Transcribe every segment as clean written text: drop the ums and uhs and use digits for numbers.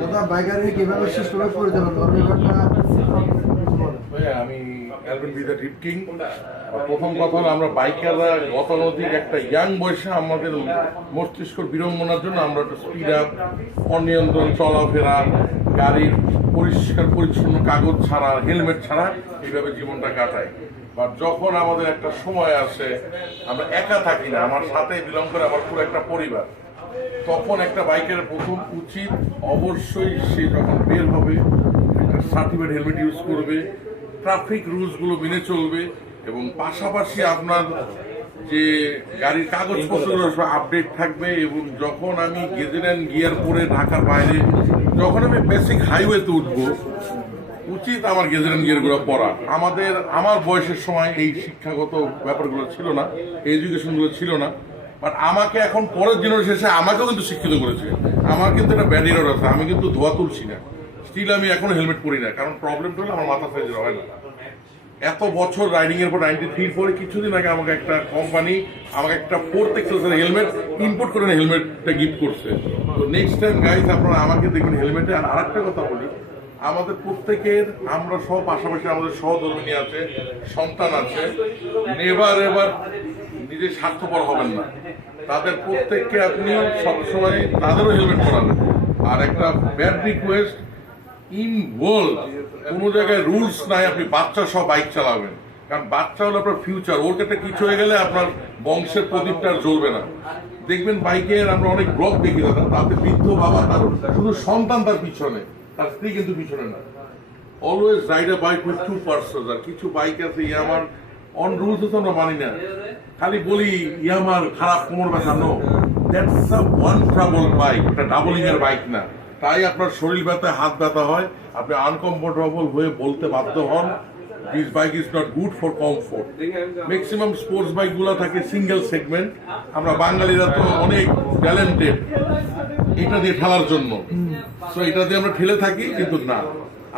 দাদা বাইকারে কিভাবে সুষ্ঠুভাবে পরিচালনা করবে আমি Alvin B the trip king. প্রথম কথা হলো, আমরা বাইকাররা গতানুগতিক একটা ইয়াং বয়সে আমাদের মস্তিষ্ক বিড়ম্বনার জন্য আমরা একটু স্পিড আপ, অনিয়ন্ত্রণ চলাফেরা, গাড়ির পরিষ্কার পরিচ্ছন্ন কাগজ ছাড়া, হেলমেট ছাড়া এইভাবে জীবনটা কাটাই। বা যখন আমাদের একটা সময় আসে, আমরা একা থাকি না, আমার সাথে বিলং করে আমার পুরো একটা পরিবার, তখন একটা বাইকের প্রথম উচিত অবশ্যই সে যখন বের হবে একটা সার্টিফাইড হেলমেট ইউজ করবে, ট্রাফিক রুলসগুলো মেনে চলবে, এবং পাশাপাশি আপনার যে গাড়ির কাগজপত্রগুলো সব আপডেট থাকবে। এবং যখন আমি গেজেট অ্যান্ড গিয়ার পরে ঢাকার বাইরে যখন আমি বেসিক হাইওয়েতে উঠবো, উচিত আমার গেজেট অ্যান্ড গিয়ারগুলো পড়া। আমার বয়সের সময় এই শিক্ষাগত ব্যাপারগুলো ছিল না, এডুকেশনগুলো ছিল না, বাট আমাকে এখন পরের জেনারেশন এসে আমাকেও কিন্তু শিক্ষিত করেছে। আমার কিন্তু একটা ব্যাড এরর আছে, আমি কিন্তু ধোয়া তুলছি না, স্টিল আমি এখনো হেলমেট পরি না, কারণ প্রবলেমটা হলো আমার মাথা সাইজের হয় না। এত বছর রাইডিং এর পর 93 পরে কিছুদিন আগে আমাকে একটা কোম্পানি আমাকে একটা 4th এক্সেলের হেলমেট ইম্পোর্ট করে হেলমেটটা গিফট করছে। তো নেক্সট টাইম গাইজ আপনারা আমাকে দেখবেন হেলমেটে। আর আরেকটা কথা বলি, আমাদের প্রত্যেকের, আমরা সব পাশাপাশি আমাদের সহধর্মিনী আছে, সন্তান আছে, নেভার এভার নিজের স্বার্থপর হবেন না। তাদের প্রত্যেককে আপনি সবসময় তাদেরও হেলমেট পরাবেন। আর একটা ব্যাড রিকোয়েস্ট, ইন ওয়ার্ল্ড কোনো জায়গায় রুলস নাই আপনি বাচ্চা সহ বাইক চালাবেন, কারণ বাচ্চা হলো আপনার ফিউচার। ওর ক্ষেত্রে কিছু হয়ে গেলে আপনার বংশের প্রদীপটা আর জ্বলবে না। দেখবেন বাইকের আমরা অনেক ব্লগ দেখি দাদা, তাতে বৃদ্ধ বাবা, তার শুধু সন্তান তার পিছনে, তার স্ত্রী কিন্তু পিছনে না। Always ride a bike with 2 persons. আর কিছু বাইক আছে ইয়ামার অন রুলস তো আমরা মানি না, খালি বলি ইয়ামার খারাপ, কোমর ব্যথা। No, that's a one trouble bike, ওটা ডাবলিং এর বাইক না। তাই আপনার শরীর ব্যথা, হাত ব্যথা হয়, আপনি আনকমফোর্টেবল হয়ে বলতে বাধ্য হন this bike is not good for comfort. Maximum sports বাইকগুলো থাকে সিঙ্গেল সেগমেন্ট। আমরা বাঙালিরা তো অনেক ট্যালেন্টেড এটা দিয়ে ঠেলার জন্য, সো এটা দিয়ে আমরা ঠেলে থাকি। কিন্তু না,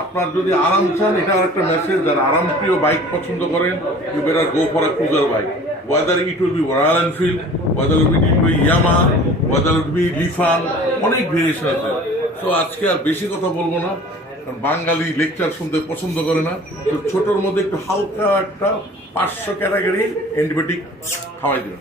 আপনার যদি আরাম চান, এটা একটা মেসেজ, যারা আরামপ্রিয় বাইক পছন্দ করেন, you better go for a cruiser bike, whether it will be Royal Enfield, whether it will be Yamaha, whether it will be Lifan, অনেক ভেরিয়েশন আছে। সো আজকে আর বেশি কথা বলবো না, কারণ বাঙালি লেকচার শুনতে পছন্দ করে না। তো ছোটোর মধ্যে একটু হালকা একটা 500 ক্যাটাগরি অ্যান্টিবায়োটিক খাওয়াই দেবেন।